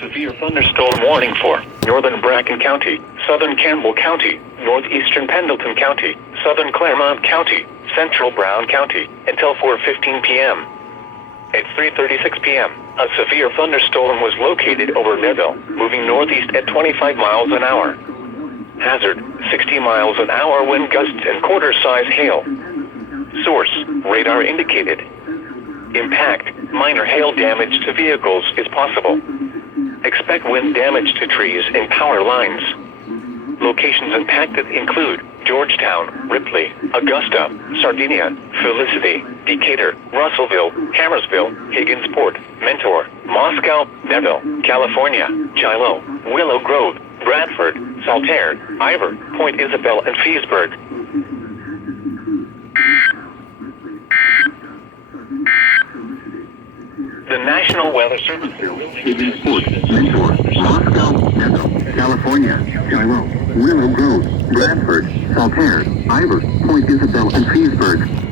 severe thunderstorm warning for northern Bracken County, southern Campbell County, northeastern Pendleton County, southern Claremont County, central Brown County, until 4:15 p.m. At 3:36 p.m., a severe thunderstorm was located over Neville, moving northeast at 25 miles an hour. Hazard, 60 miles an hour wind gusts and quarter-size hail. Source, radar indicated. Impact, minor hail damage to vehicles is possible. Expect wind damage to trees and power lines. Locations impacted include Georgetown, Ripley, Augusta, Sardinia, Felicity, Decatur, Russellville, Hammersville, Higginsport, Mentor, Moscow, Neville, California, Shiloh, Willow Grove, Bradford, Saltaire, Ivor, Point Isabel, and Feesburg. The National Weather Service. Higginsport, Mentor, Moscow, Neville, California, Shiloh, Willow Grove, Bradford, Saltaire, Ivor, Point Isabel, and Feesburg.